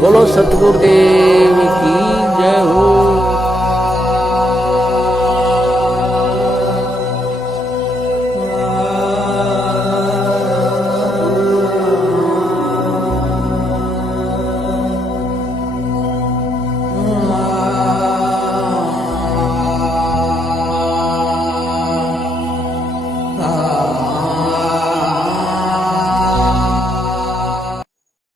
बोलो सतगुरुदेव की जय हो।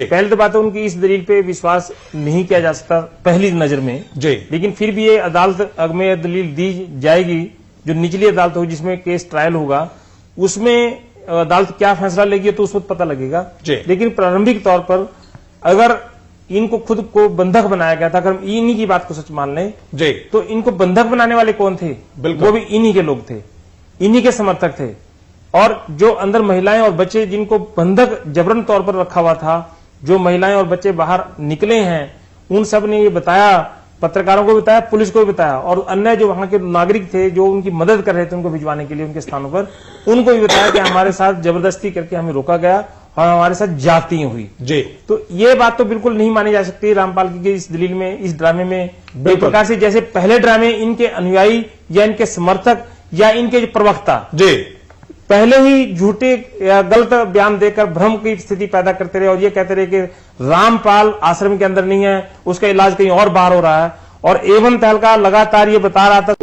पहले तो बात है उनकी इस दलील पे विश्वास नहीं किया जा सकता पहली नजर में जी। लेकिन फिर भी ये अदालत में यह दलील दी जाएगी जो निचली अदालत होगी जिसमें केस ट्रायल होगा उसमें अदालत क्या फैसला लेगी तो उस वक्त पता लगेगा जी। लेकिन प्रारंभिक तौर पर अगर इनको खुद को बंधक बनाया गया था अगर हम इन्हीं की बात को सच मान लें जी तो इनको बंधक बनाने वाले कौन थे? बिल्कुल। वो भी इन्हीं के लोग थे, इन्हीं के समर्थक थे। और जो अंदर महिलाएं और बच्चे जिनको बंधक जबरन तौर पर रखा हुआ था, जो महिलाएं और बच्चे बाहर निकले हैं उन सब ने ये बताया, पत्रकारों को बताया, पुलिस को भी बताया और अन्य जो वहां के नागरिक थे जो उनकी मदद कर रहे थे उनको भिजवाने के लिए उनके स्थानों पर, उनको भी बताया कि हमारे साथ जबरदस्ती करके हमें रोका गया और हमारे साथ जाती हुई। जी। तो ये बात तो बिल्कुल नहीं मानी जा सकती रामपाल की इस दलील में, इस ड्रामे में। एक प्रकार से जैसे पहले ड्रामे इनके अनुयायी या इनके समर्थक या इनके प्रवक्ता जी पहले ही झूठे या गलत बयान देकर भ्रम की स्थिति पैदा करते रहे और ये कहते रहे कि रामपाल आश्रम के अंदर नहीं है, उसका इलाज कहीं और बाहर हो रहा है। और एवं तहलका लगातार ये बता रहा था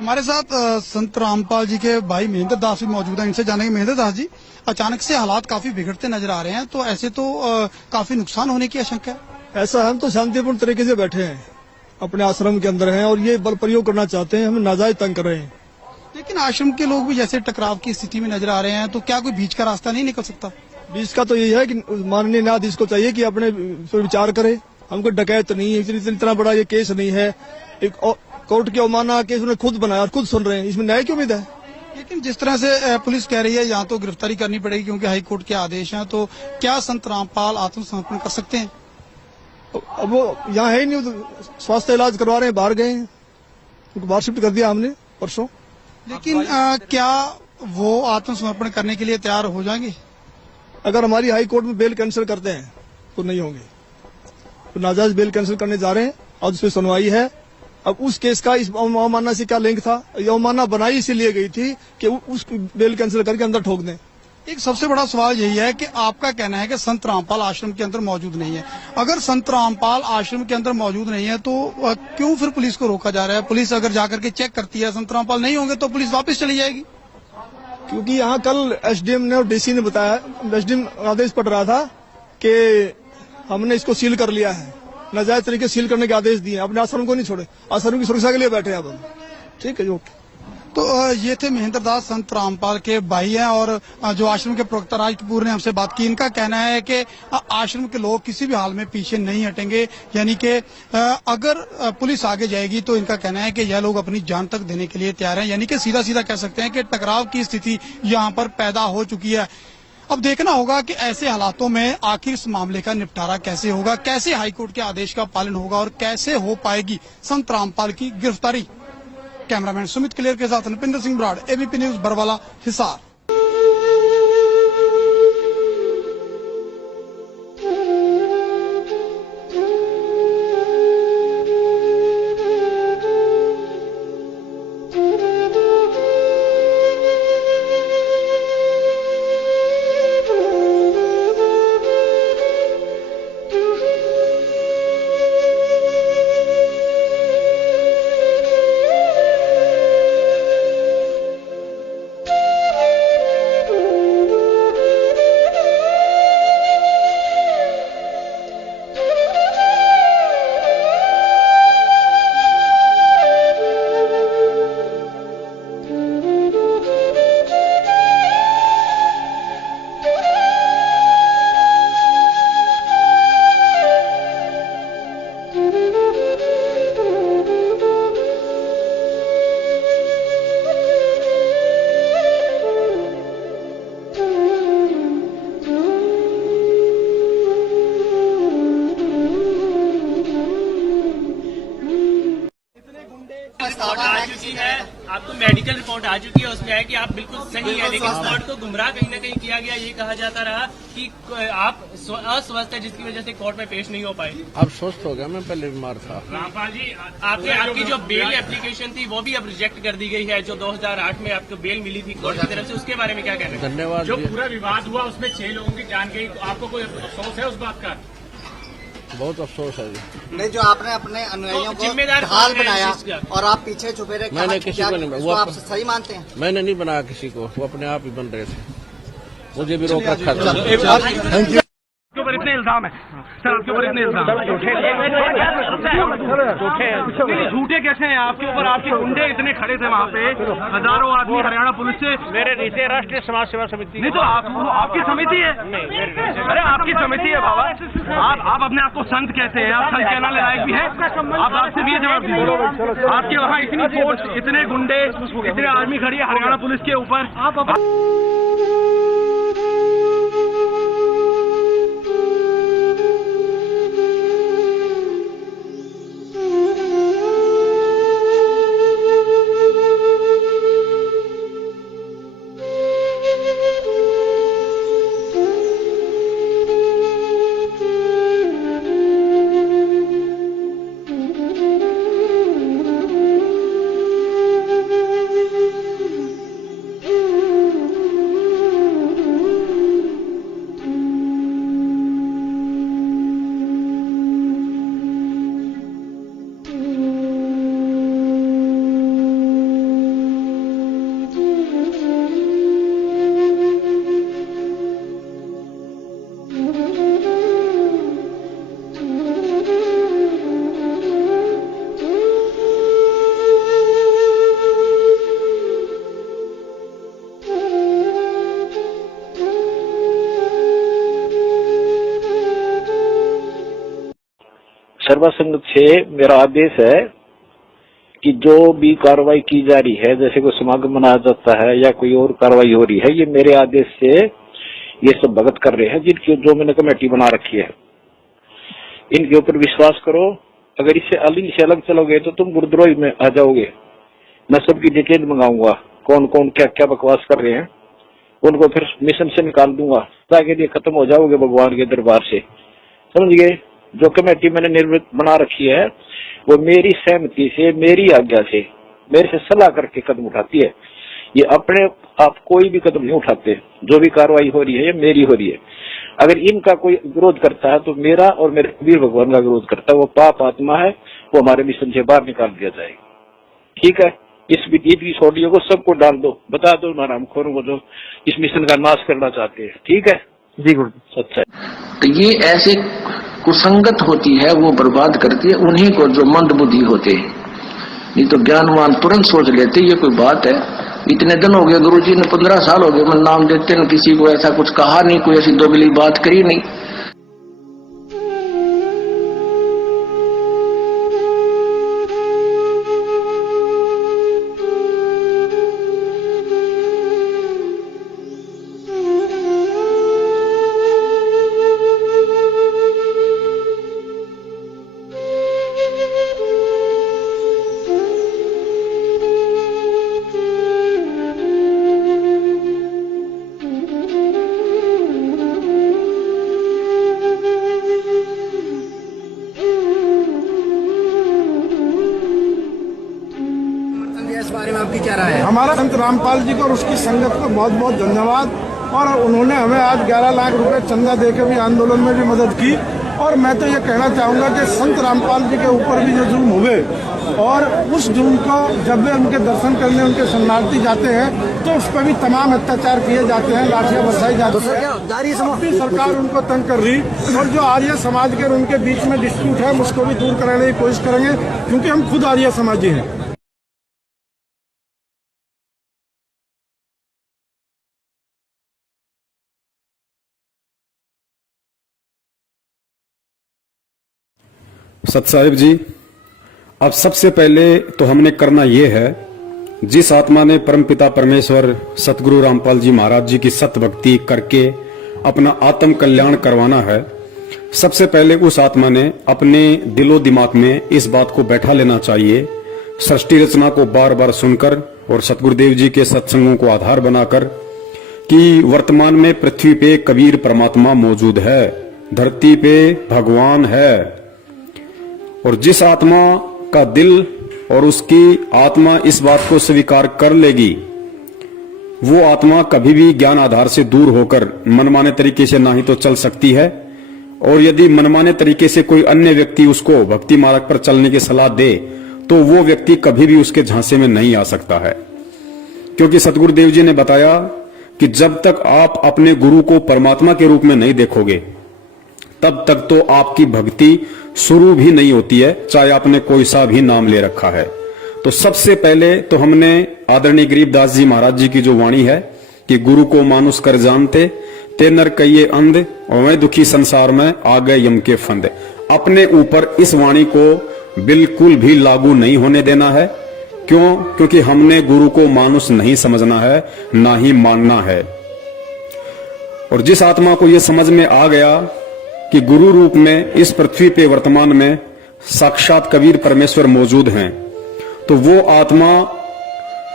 हमारे साथ संत रामपाल जी के भाई महेंद्र दास भी मौजूद हैं। इनसे जानेंगे, महेंद्र दास जी, अचानक से हालात काफी बिगड़ते नजर आ रहे हैं, तो ऐसे तो काफी नुकसान होने की आशंका है। ऐसा हम तो शांतिपूर्ण तरीके से बैठे हैं, अपने आश्रम के अंदर हैं और ये बल प्रयोग करना चाहते हैं, हमें नाजायज तंग कर रहे हैं। लेकिन आश्रम के लोग भी जैसे टकराव की स्थिति में नजर आ रहे हैं, तो क्या कोई बीच का रास्ता नहीं निकल सकता? बीच का तो यही है कि माननीय न्यायाधीश को चाहिए कि अपने पर विचार करे। हमको डकैत नहीं है, इतना बड़ा ये केस नहीं है, एक कोर्ट की अवमानना केस उन्होंने खुद बनाया और खुद सुन रहे हैं, इसमें न्याय की उम्मीद है। लेकिन जिस तरह से पुलिस कह रही है यहाँ तो गिरफ्तारी करनी पड़ेगी क्योंकि हाईकोर्ट के आदेश हैं, तो क्या संत रामपाल आत्मसमर्पण कर सकते हैं? अब वो यहाँ है ही नहीं, तो स्वास्थ्य इलाज करवा रहे हैं, बाहर गए हैं, उनको बाहर शिफ्ट कर दिया हमने परसों। लेकिन क्या वो आत्मसमर्पण करने के लिए तैयार हो जाएंगे? अगर हमारी हाई कोर्ट में बेल कैंसिल करते हैं तो नहीं होंगे, तो नाजायज बेल कैंसिल करने जा रहे हैं। आज उस पर सुनवाई है। अब उस केस का इस अवमानना से क्या लिंक था? ये अवमानना बनाई इसीलिए गई थी कि उस बेल कैंसिल करके अंदर ठोक दें। एक सबसे बड़ा सवाल यही है कि आपका कहना है कि संत रामपाल आश्रम के अंदर मौजूद नहीं है। अगर संत रामपाल आश्रम के अंदर मौजूद नहीं है तो क्यों फिर पुलिस को रोका जा रहा है? पुलिस अगर जाकर के चेक करती है संत रामपाल नहीं होंगे तो पुलिस वापस चली जाएगी। क्योंकि यहाँ कल एसडीएम ने और डीसी ने बताया, एसडीएम आदेश पड़ रहा था कि हमने इसको सील कर लिया है, नाजायज तरीके सील करने के आदेश दिए, अपने आश्रम को नहीं छोड़े, आश्रम की सुरक्षा के लिए बैठे हैं अब हम। ठीक है जी, ओके। तो ये थे महेंद्र दास, संत रामपाल के भाई हैं और जो आश्रम के प्रवक्ता राज कपूर ने हमसे बात की। इनका कहना है कि आश्रम के लोग किसी भी हाल में पीछे नहीं हटेंगे, यानी कि अगर पुलिस आगे जाएगी तो इनका कहना है कि यह लोग अपनी जान तक देने के लिए तैयार हैं। यानी कि सीधा सीधा कह सकते हैं कि टकराव की स्थिति यहाँ पर पैदा हो चुकी है। अब देखना होगा कि ऐसे हालातों में आखिर इस मामले का निपटारा कैसे होगा, कैसे हाईकोर्ट के आदेश का पालन होगा और कैसे हो पाएगी संत रामपाल की गिरफ्तारी। कैमरामैन सुमित क्लियर के साथ Nripinder Singh Brar, ABP News, Barwala, Hisar. Report आ चुकी है, आपको मेडिकल रिपोर्ट आ चुकी है, उसमें है कि आप बिल्कुल सही है, लेकिन कोर्ट को गुमराह कहीं न कहीं किया गया। ये कहा जाता रहा कि आप अस्वस्थ है, जिसकी वजह से कोर्ट में पेश नहीं हो पाए। अब स्वस्थ हो गया, मैं पहले बीमार था। रामपाल जी, आपकी जो बेल एप्लीकेशन थी वो भी अब रिजेक्ट कर दी गई है, जो 2008 में आपको बेल मिली थी कोर्ट की तरफ से, उसके बारे में क्या कहना है? धन्यवाद। जो पूरा विवाद हुआ उसमें 6 लोगों की जान गई, आपको कोई अफसोस है उस बात का? बहुत अफसोस है जी। नहीं, जो आपने अपने अनुयायियों को जिम्मेदार ढाल कौन है बनाया इस चीज़ का? और आप पीछे छुपे रहे, मैंने किसी को नहीं, वो आप सही मानते हैं? मैंने नहीं बनाया किसी को, वो अपने आप ही बन रहे थे, मुझे भी रोक रखा था। आपके ऊपर इतने इल्जाम है सर, आपके ऊपर इतने इल्जाम झूठे कैसे हैं आपके ऊपर? आपके गुंडे इतने खड़े थे वहाँ पे, हजारों आदमी हरियाणा पुलिस से। मेरे नीचे राष्ट्रीय समाज सेवा समिति। नहीं तो आपकी समिति है? अरे आपकी समिति है बाबा, आप अपने आप को संत कहते हैं, आप संत कहना लायक भी है? आप आपसे भी ये जवाब दीजिए, आपके वहाँ इतनी फोर्स, इतने गुंडे, इतने आर्मी खड़ी है हरियाणा पुलिस के ऊपर, आप सर्वा संगत से मेरा आदेश है कि जो भी कार्रवाई की जा रही है, जैसे कोई समागम मनाया जाता है या कोई और कार्रवाई हो रही है, ये मेरे आदेश से ये सब भगत कर रहे हैं, जिनकी जो मैंने कमेटी बना रखी है। इनके ऊपर विश्वास करो, अगर इससे अलग चलोगे तो तुम गुरुद्रोही में आ जाओगे। मैं सबकी डिटेल मंगाऊंगा, कौन कौन क्या क्या बकवास कर रहे हैं, उनको फिर मिशन से निकाल दूंगा, ताकि ये खत्म हो जाओगे भगवान के दरबार से, समझ गए। जो कमेटी मैंने निर्मित बना रखी है वो मेरी सहमति से, मेरी आज्ञा से, मेरे से सलाह करके कदम उठाती है। ये अपने आप कोई भी कदम नहीं उठाते। जो भी कार्रवाई हो रही है ये मेरी हो रही है। अगर इनका कोई विरोध करता है तो मेरा और मेरे कबीर भगवान का विरोध करता है, वो पाप आत्मा है, वो हमारे मिशन से बाहर निकाल दिया जाएगा। ठीक है, इस की छोटियों को सबको डाल दो, बता दो हरामखोरों को जो इस मिशन का नाश करना चाहते हैं। ठीक है जी गुरु, सच्चा तो ये ऐसे कुसंगत होती है, वो बर्बाद करती है उन्हीं को जो मंद बुद्धि होते हैं। नहीं तो ज्ञानवान तुरंत सोच लेते ये कोई बात है। इतने दिन हो गए गुरुजी ने, 15 साल हो गए, मैं नाम देते न किसी को ऐसा कुछ कहा नहीं, कोई ऐसी दोगली बात करी नहीं। इस बारे में आपकी क्या राय है? हमारा संत रामपाल जी को और उसकी संगत को बहुत बहुत धन्यवाद। और उन्होंने हमें आज 11 लाख रुपए चंदा देकर भी आंदोलन में भी मदद की। और मैं तो ये कहना चाहूँगा कि संत रामपाल जी के ऊपर भी जो जुल्म हुए, और उस जुल्म को जब वे उनके दर्शन करने उनके शरणार्थी जाते हैं तो उस पर भी तमाम अत्याचार किए जाते हैं, लाठियां बरसाई जाती है। सरकार उनको तंग कर रही, और जो आर्य समाज के और उनके बीच में डिस्प्यूट है उसको भी दूर कराने की कोशिश करेंगे, क्योंकि हम खुद आर्य समाजी हैं। सत साहिब जी, अब सबसे पहले तो हमने करना ये है, जिस आत्मा ने परमपिता परमेश्वर सतगुरु रामपाल जी महाराज जी की सत भक्ति करके अपना आत्म कल्याण करवाना है, सबसे पहले उस आत्मा ने अपने दिलो दिमाग में इस बात को बैठा लेना चाहिए सृष्टि रचना को बार बार सुनकर और सतगुरुदेव जी के सत्संगों को आधार बनाकर कि वर्तमान में पृथ्वी पे कबीर परमात्मा मौजूद है, धरती पे भगवान है, और जिस आत्मा का दिल और उसकी आत्मा इस बात को स्वीकार कर लेगी, वो आत्मा कभी भी ज्ञान आधार से दूर होकर मनमाने तरीके से ना ही तो चल सकती है, और यदि मनमाने तरीके से कोई अन्य व्यक्ति उसको भक्ति मार्ग पर चलने की सलाह दे तो वो व्यक्ति कभी भी उसके झांसे में नहीं आ सकता है। क्योंकि सतगुरुदेव जी ने बताया कि जब तक आप अपने गुरु को परमात्मा के रूप में नहीं देखोगे तब तक तो आपकी भक्ति शुरू भी नहीं होती है, चाहे आपने कोई सा भी नाम ले रखा है। तो सबसे पहले तो हमने आदरणीय गरीबदास जी महाराज जी की जो वाणी है कि गुरु को मानुष कर जानते ते नर कहिए अंध और मैं दुखी संसार में आ गए यम के फंद, अपने ऊपर इस वाणी को बिल्कुल भी लागू नहीं होने देना है। क्यों? क्योंकि हमने गुरु को मानुष नहीं समझना है, ना ही मानना है। और जिस आत्मा को यह समझ में आ गया कि गुरु रूप में इस पृथ्वी पे वर्तमान में साक्षात कबीर परमेश्वर मौजूद हैं, तो वो आत्मा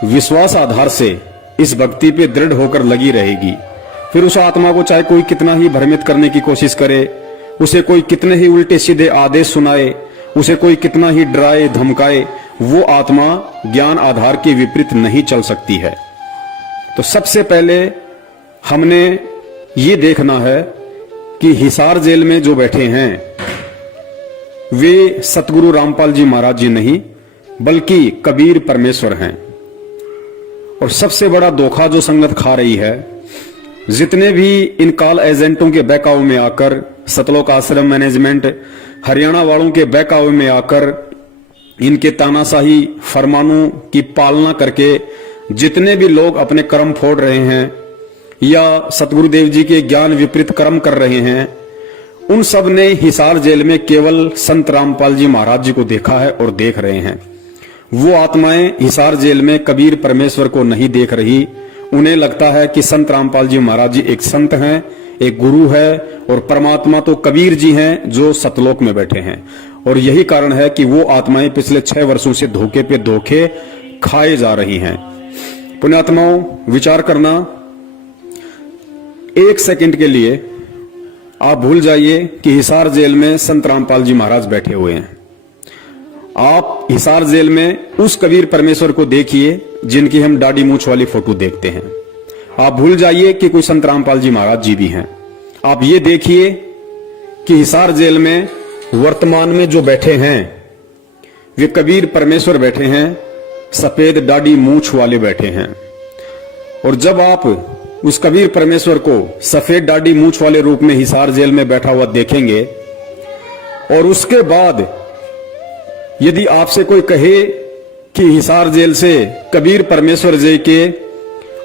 विश्वास आधार से इस भक्ति पे दृढ़ होकर लगी रहेगी। फिर उस आत्मा को चाहे कोई कितना ही भ्रमित करने की कोशिश करे, उसे कोई कितने ही उल्टे सीधे आदेश सुनाए, उसे कोई कितना ही डराए धमकाए, वो आत्मा ज्ञान आधार के विपरीत नहीं चल सकती है। तो सबसे पहले हमने ये देखना है कि हिसार जेल में जो बैठे हैं वे सतगुरु रामपाल जी महाराज जी नहीं बल्कि कबीर परमेश्वर हैं। और सबसे बड़ा धोखा जो संगत खा रही है, जितने भी इन कॉल एजेंटों के बहकावे में आकर, सतलोक आश्रम मैनेजमेंट हरियाणा वालों के बहकावे में आकर, इनके तानाशाही फरमानों की पालना करके जितने भी लोग अपने कर्म फोड़ रहे हैं या सतगुरुदेव जी के ज्ञान विपरीत कर्म कर रहे हैं, उन सब ने हिसार जेल में केवल संत रामपाल जी महाराज जी को देखा है और देख रहे हैं। वो आत्माएं हिसार जेल में कबीर परमेश्वर को नहीं देख रही। उन्हें लगता है कि संत रामपाल जी महाराज जी एक संत हैं, एक गुरु है, और परमात्मा तो कबीर जी हैं जो सतलोक में बैठे हैं। और यही कारण है कि वो आत्माएं पिछले 6 वर्षों से धोखे पे धोखे खाए जा रही हैं। पुण्यात्माओं, विचार करना, 1 सेकंड के लिए आप भूल जाइए कि हिसार जेल में संत रामपाल जी महाराज बैठे हुए हैं। आप हिसार जेल में उस कबीर परमेश्वर को देखिए जिनकी हम दाढ़ी मूंछ वाली फोटो देखते हैं। आप भूल जाइए कि कोई संत रामपाल जी महाराज जी भी हैं। आप ये देखिए कि हिसार जेल में वर्तमान में जो बैठे हैं वे कबीर परमेश्वर बैठे हैं, सफेद दाढ़ी मूंछ वाले बैठे हैं। और जब आप उस कबीर परमेश्वर को सफेद दाढ़ी मूंछ वाले रूप में हिसार जेल में बैठा हुआ देखेंगे, और उसके बाद यदि आपसे कोई कहे कि हिसार जेल से कबीर परमेश्वर जी के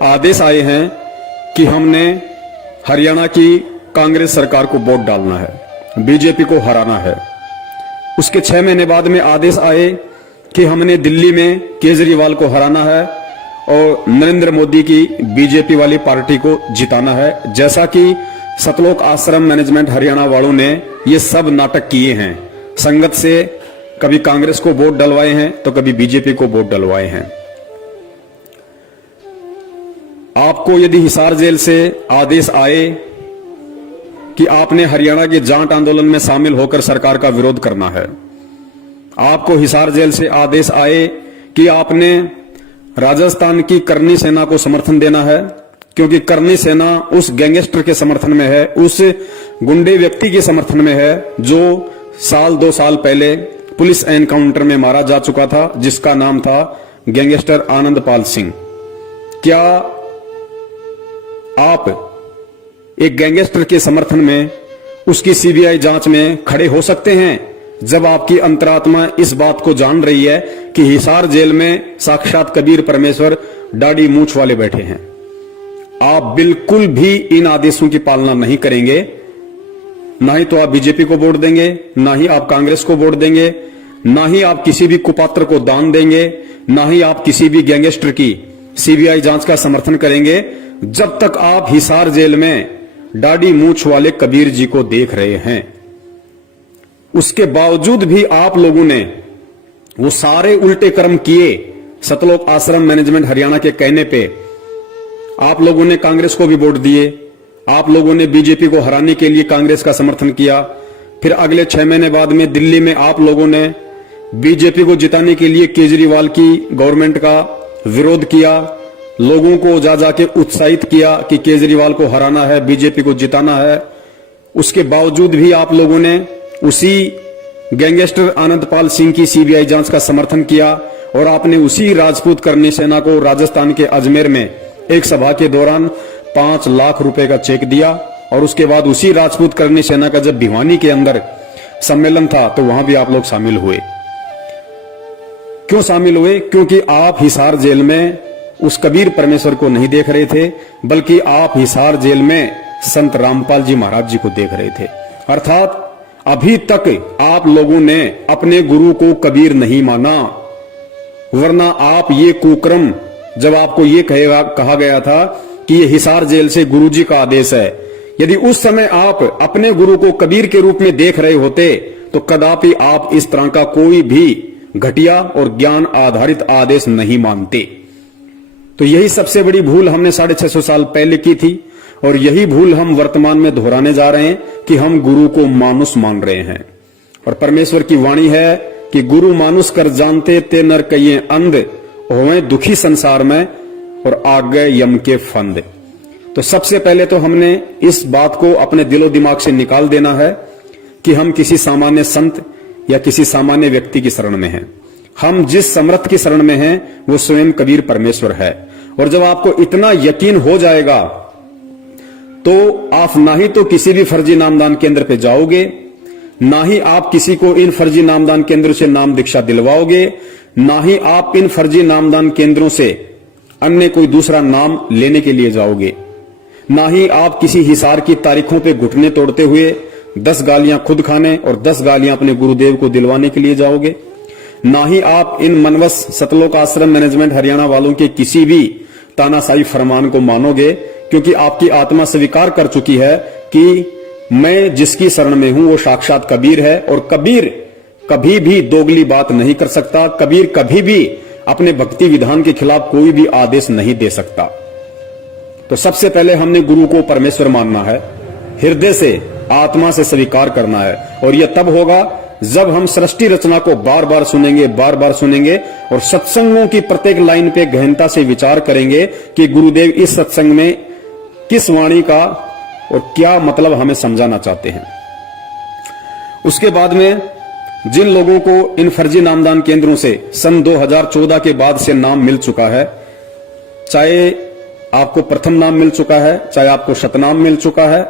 आदेश आए हैं कि हमने हरियाणा की कांग्रेस सरकार को वोट डालना है, बीजेपी को हराना है, उसके 6 महीने बाद में आदेश आए कि हमने दिल्ली में केजरीवाल को हराना है और नरेंद्र मोदी की बीजेपी वाली पार्टी को जिताना है, जैसा कि सतलोक आश्रम मैनेजमेंट हरियाणा वालों ने ये सब नाटक किए हैं। संगत से कभी कांग्रेस को वोट डलवाए हैं तो कभी बीजेपी को वोट डलवाए हैं। आपको यदि हिसार जेल से आदेश आए कि आपने हरियाणा के जाट आंदोलन में शामिल होकर सरकार का विरोध करना है, आपको हिसार जेल से आदेश आए कि आपने राजस्थान की करनी सेना को समर्थन देना है, क्योंकि करनी सेना उस गैंगस्टर के समर्थन में है, उस गुंडे व्यक्ति के समर्थन में है जो 2 साल पहले पुलिस एनकाउंटर में मारा जा चुका था, जिसका नाम था गैंगस्टर आनंदपाल सिंह। क्या आप एक गैंगस्टर के समर्थन में उसकी सीबीआई जांच में खड़े हो सकते हैं जब आपकी अंतरात्मा इस बात को जान रही है कि हिसार जेल में साक्षात कबीर परमेश्वर दाढ़ी मूंछ वाले बैठे हैं? आप बिल्कुल भी इन आदेशों की पालना नहीं करेंगे। ना ही तो आप बीजेपी को वोट देंगे, ना ही आप कांग्रेस को वोट देंगे, ना ही आप किसी भी कुपात्र को दान देंगे, ना ही आप किसी भी गैंगस्टर की सीबीआई जांच का समर्थन करेंगे, जब तक आप हिसार जेल में दाढ़ी मूंछ वाले कबीर जी को देख रहे हैं। उसके बावजूद भी आप लोगों ने वो सारे उल्टे कर्म किए सतलोक आश्रम मैनेजमेंट हरियाणा के कहने पे। आप लोगों ने कांग्रेस को भी वोट दिए, आप लोगों ने बीजेपी को हराने के लिए कांग्रेस का समर्थन किया। फिर अगले 6 महीने बाद में दिल्ली में आप लोगों ने बीजेपी को जिताने के लिए केजरीवाल की गवर्नमेंट का विरोध किया, लोगों को जा जाके उत्साहित किया कि केजरीवाल को हराना है, बीजेपी को जिताना है। उसके बावजूद भी आप लोगों ने उसी गैंगस्टर आनंदपाल सिंह की सीबीआई जांच का समर्थन किया और आपने उसी राजपूत करनी सेना को राजस्थान के अजमेर में एक सभा के दौरान 5 लाख रुपए का चेक दिया। और उसके बाद उसी राजपूत करनी सेना का जब भिवानी के अंदर सम्मेलन था तो वहां भी आप लोग शामिल हुए। क्यों शामिल हुए? क्योंकि आप हिसार जेल में उस कबीर परमेश्वर को नहीं देख रहे थे, बल्कि आप हिसार जेल में संत रामपाल जी महाराज जी को देख रहे थे। अर्थात अभी तक आप लोगों ने अपने गुरु को कबीर नहीं माना, वरना आप ये कुक्रम, जब आपको ये कहा गया था कि ये हिसार जेल से गुरुजी का आदेश है, यदि उस समय आप अपने गुरु को कबीर के रूप में देख रहे होते तो कदापि आप इस तरह का कोई भी घटिया और ज्ञान आधारित आदेश नहीं मानते। तो यही सबसे बड़ी भूल हमने 650 साल पहले की थी और यही भूल हम वर्तमान में दोहराने जा रहे हैं कि हम गुरु को मानुष मान रहे हैं। और परमेश्वर की वाणी है कि गुरु मानुष कर जानते ते नर कहिए अंध, होवें दुखी संसार में और आग गए यम के फंद। तो सबसे पहले तो हमने इस बात को अपने दिलो दिमाग से निकाल देना है कि हम किसी सामान्य संत या किसी सामान्य व्यक्ति की शरण में हैं। हम जिस समर्थ की शरण में हैं वो स्वयं कबीर परमेश्वर है। और जब आपको इतना यकीन हो जाएगा तो आप ना ही तो किसी भी फर्जी नामदान केंद्र पे जाओगे, ना ही आप किसी को इन फर्जी नामदान केंद्रों से नाम दीक्षा दिलवाओगे, ना ही आप इन फर्जी नामदान केंद्रों से अन्य कोई दूसरा नाम लेने के लिए जाओगे, ना ही आप किसी हिसार की तारीखों पे घुटने तोड़ते हुए 10 गालियां खुद खाने और 10 गालियां अपने गुरुदेव को दिलवाने के लिए जाओगे, ना ही आप इन मनवस सतलोक आश्रम मैनेजमेंट हरियाणा वालों के किसी भी तानाशाही फरमान को मानोगे, क्योंकि आपकी आत्मा स्वीकार कर चुकी है कि मैं जिसकी शरण में हूं वो साक्षात कबीर है। और कबीर कभी भी दोगली बात नहीं कर सकता, कबीर कभी भी अपने भक्ति विधान के खिलाफ कोई भी आदेश नहीं दे सकता। तो सबसे पहले हमने गुरु को परमेश्वर मानना है, हृदय से आत्मा से स्वीकार करना है। और यह तब होगा जब हम सृष्टि रचना को बार बार सुनेंगे और सत्संगों की प्रत्येक लाइन पे गहनता से विचार करेंगे कि गुरुदेव इस सत्संग में किस वाणी का और क्या मतलब हमें समझाना चाहते हैं। उसके बाद में जिन लोगों को इन फर्जी नामदान केंद्रों से सन 2014 के बाद से नाम मिल चुका है, चाहे आपको प्रथम नाम मिल चुका है, चाहे आपको शतनाम मिल चुका है,